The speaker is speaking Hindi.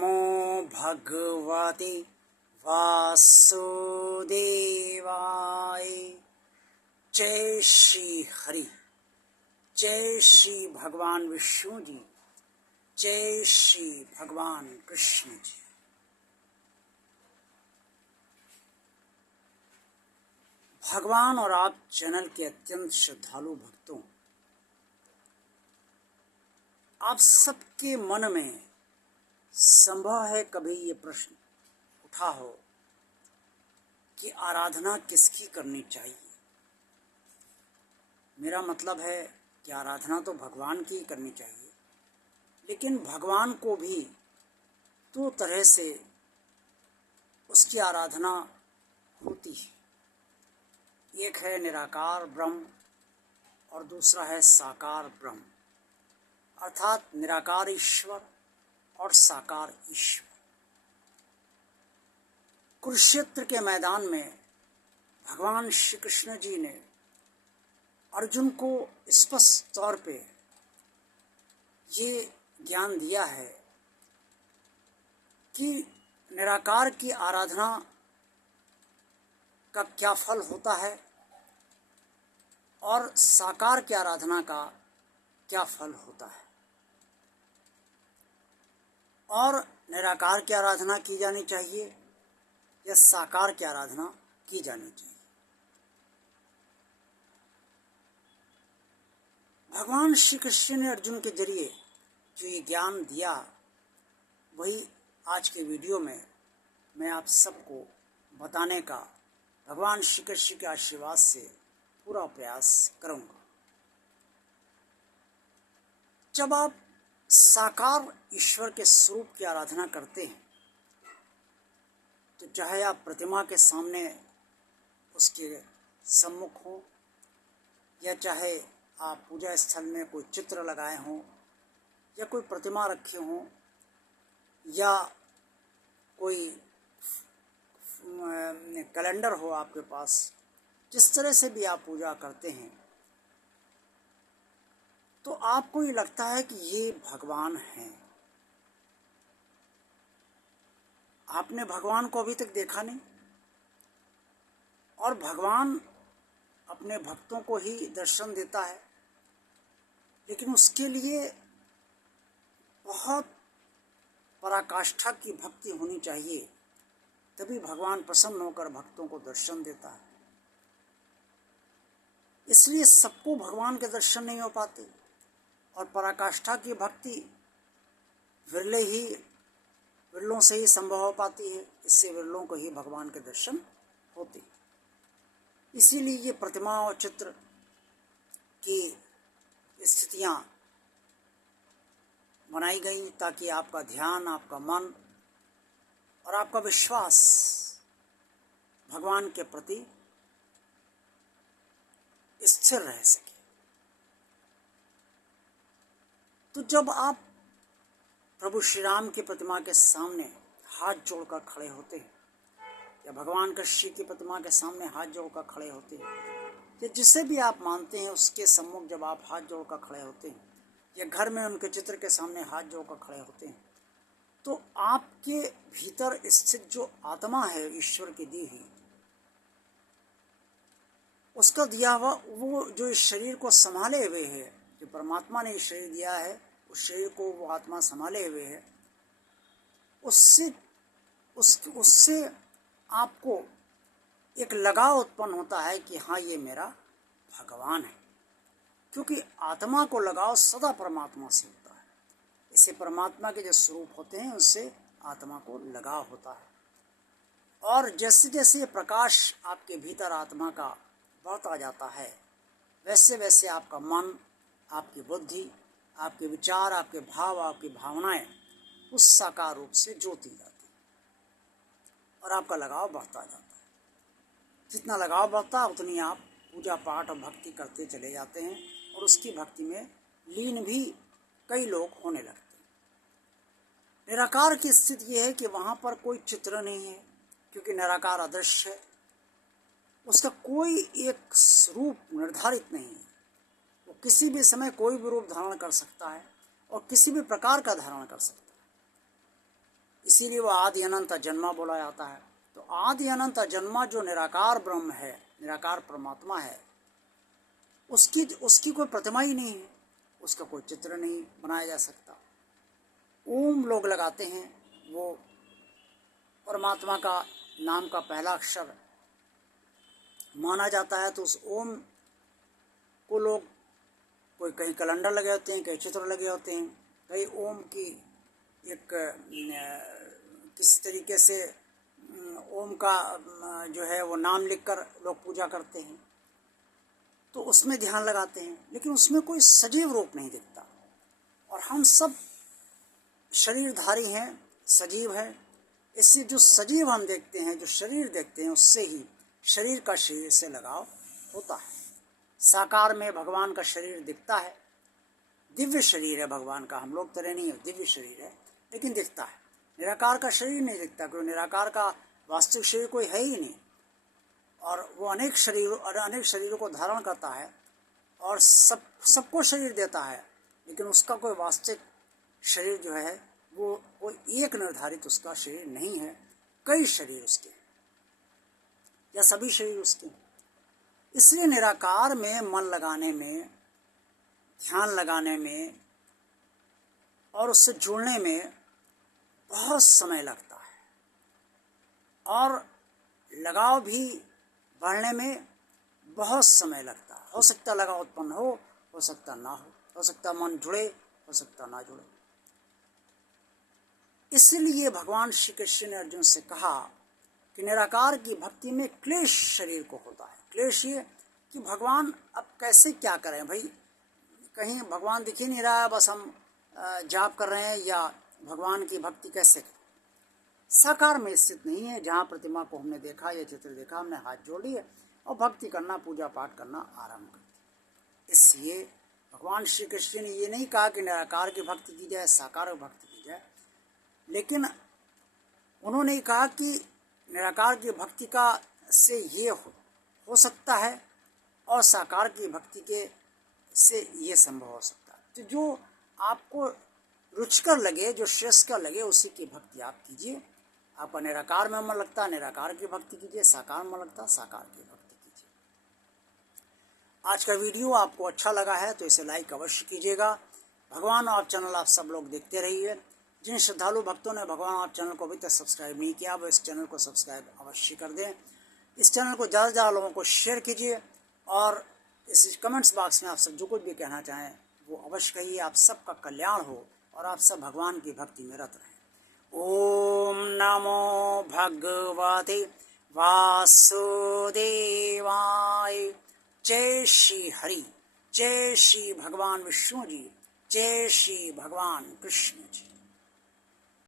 नमो भगवते वासुदेवाय। जय श्री हरि, जय श्री भगवान विष्णु जी, जय श्री भगवान कृष्ण जी। भगवान और आप चैनल के अत्यंत श्रद्धालु भक्तों, आप सबके मन में संभव है कभी ये प्रश्न उठा हो कि आराधना किसकी करनी चाहिए। मेरा मतलब है कि आराधना तो भगवान की ही करनी चाहिए, लेकिन भगवान को भी दो तरह से उसकी आराधना होती है। एक है निराकार ब्रह्म और दूसरा है साकार ब्रह्म, अर्थात निराकार ईश्वर और साकार ईश्वर। कुरुक्षेत्र के मैदान में भगवान श्री कृष्ण जी ने अर्जुन को स्पष्ट तौर पे ये ज्ञान दिया है कि निराकार की आराधना का क्या फल होता है और साकार की आराधना का क्या फल होता है। और निराकार की आराधना की जानी चाहिए या साकार की आराधना की जानी चाहिए। भगवान श्री कृष्ण ने अर्जुन के जरिए जो ये ज्ञान दिया, वही आज के वीडियो में मैं आप सबको बताने का भगवान श्री कृष्ण के आशीर्वाद से पूरा प्रयास करूंगा। जब आप साकार ईश्वर के स्वरूप की आराधना करते हैं तो चाहे आप प्रतिमा के सामने उसके सम्मुख हो या चाहे आप पूजा स्थल में कोई चित्र लगाए हों या कोई प्रतिमा रखे हों या कोई कैलेंडर हो आपके पास, जिस तरह से भी आप पूजा करते हैं तो आपको ये लगता है कि ये भगवान हैं। आपने भगवान को अभी तक देखा नहीं और भगवान अपने भक्तों को ही दर्शन देता है, लेकिन उसके लिए बहुत पराकाष्ठा की भक्ति होनी चाहिए, तभी भगवान प्रसन्न होकर भक्तों को दर्शन देता है। इसलिए सबको भगवान के दर्शन नहीं हो पाते और पराकाष्ठा की भक्ति विरलों से ही संभव हो पाती है। इससे विरलों को ही भगवान के दर्शन होते। इसीलिए ये प्रतिमा और चित्र की स्थितियाँ बनाई गई ताकि आपका ध्यान, आपका मन और आपका विश्वास भगवान के प्रति स्थिर रह सके। तो जब आप प्रभु श्री राम की प्रतिमा के सामने हाथ जोड़कर खड़े होते हैं या भगवान कृष्ण की प्रतिमा के सामने हाथ जोड़कर खड़े होते हैं या जिसे भी आप मानते हैं उसके सम्मुख जब आप हाथ जोड़कर खड़े होते हैं या घर में उनके चित्र के सामने हाथ जोड़कर खड़े होते हैं, तो आपके भीतर स्थित जो आत्मा है ईश्वर की दी हुई, उसका दिया हुआ वो जो इस शरीर को संभाले हुए है, जो परमात्मा ने शरीर दिया है, उस शरीर को वो आत्मा संभाले हुए है, उससे आपको एक लगाव उत्पन्न होता है कि हाँ, ये मेरा भगवान है, क्योंकि आत्मा को लगाव सदा परमात्मा से होता है। इसे परमात्मा के जो स्वरूप होते हैं उससे आत्मा को लगाव होता है। और जैसे जैसे प्रकाश आपके भीतर आत्मा का बढ़ता जाता है, वैसे वैसे आपका मन, आपकी बुद्धि, आपके विचार, आपके भाव, आपकी भावनाएं उस साकार रूप से जोती जाती और आपका लगाव बढ़ता जाता है। जितना लगाव बढ़ता है उतनी आप पूजा पाठ और भक्ति करते चले जाते हैं और उसकी भक्ति में लीन भी कई लोग होने लगते हैं। निराकार की स्थिति यह है कि वहाँ पर कोई चित्र नहीं है, क्योंकि निराकार अदृश्य है। उसका कोई एक रूप निर्धारित नहीं है। वो किसी भी समय कोई भी रूप धारण कर सकता है और किसी भी प्रकार का धारण कर सकता है। इसीलिए वो आदि अनंत जन्मा बोला जाता है। तो आदि अनंत जन्मा जो निराकार ब्रह्म है, निराकार परमात्मा है, उसकी उसकी कोई प्रतिमा ही नहीं है, उसका कोई चित्र नहीं बनाया जा सकता। ओम लोग लगाते हैं, वो परमात्मा का नाम का पहला अक्षर माना जाता है। तो उस ओम को लोग, कोई कहीं कैलेंडर लगे होते हैं, कहीं चित्र लगे होते हैं, कहीं ओम की एक किसी तरीके से ओम का जो है वो नाम लिखकर लोग पूजा करते हैं, तो उसमें ध्यान लगाते हैं, लेकिन उसमें कोई सजीव रूप नहीं दिखता। और हम सब शरीरधारी हैं, सजीव हैं, इससे जो सजीव हम देखते हैं, जो शरीर देखते हैं, उससे ही शरीर का शरीर से लगाव होता है। साकार में भगवान का शरीर दिखता है, दिव्य शरीर है भगवान का, हम लोग तरह नहीं है, दिव्य शरीर है, लेकिन दिखता है। निराकार का शरीर नहीं दिखता, क्योंकि निराकार का वास्तविक शरीर कोई है ही नहीं, और वो अनेक शरीरों को धारण करता है और सबको शरीर देता है, लेकिन उसका कोई वास्तविक शरीर जो है वो एक निर्धारित उसका शरीर नहीं है, कई शरीर उसके या सभी शरीर उसके। इसलिए निराकार में मन लगाने में, ध्यान लगाने में और उससे जुड़ने में बहुत समय लगता है, और लगाव भी बढ़ने में बहुत समय लगता है। हो सकता लगाव उत्पन्न हो सकता ना हो सकता मन जुड़े, हो सकता ना जुड़े। इसलिए भगवान श्री कृष्ण ने अर्जुन से कहा कि निराकार की भक्ति में क्लेश शरीर को होता है। क्लेश ये कि भगवान अब कैसे क्या करें भाई, कहीं भगवान दिख ही नहीं रहा है, बस हम जाप कर रहे हैं, या भगवान की भक्ति कैसे करें। साकार में स्थित नहीं है, जहाँ प्रतिमा को हमने देखा या चित्र देखा, हमने हाथ जोड़ लिए और भक्ति करना, पूजा पाठ करना आरंभ कर दिया। इसलिए भगवान श्री कृष्ण ने ये नहीं कहा कि निराकार की भक्ति की जाए, साकार की भक्ति की जाए, लेकिन उन्होंने कहा कि निराकार की भक्ति का से ये हो सकता है और साकार की भक्ति के से ये संभव हो सकता है। तो जो आपको रुचिकर लगे, जो श्रेष्ठकर लगे, उसी की भक्ति आप कीजिए। आपका निराकार में मन लगता है, निराकार की भक्ति कीजिए, साकार में मन लगता है, साकार की भक्ति कीजिए। आज का वीडियो आपको अच्छा लगा है तो इसे लाइक अवश्य कीजिएगा। भगवान आप चैनल आप सब लोग देखते रहिए। जिन श्रद्धालु भक्तों ने भगवान आप चैनल को अभी तक सब्सक्राइब नहीं किया, वो इस चैनल को सब्सक्राइब अवश्य कर दें। इस चैनल को ज़्यादा से ज़्यादा लोगों को शेयर कीजिए, और इस कमेंट्स बॉक्स में आप सब जो कुछ भी कहना चाहें वो अवश्य कहिए। आप सबका कल्याण हो और आप सब भगवान की भक्ति में रत रहें। ओम नमो भगवते वासुदेवाय। जय श्री हरि, जय श्री भगवान विष्णु जी, जय श्री भगवान कृष्ण जी।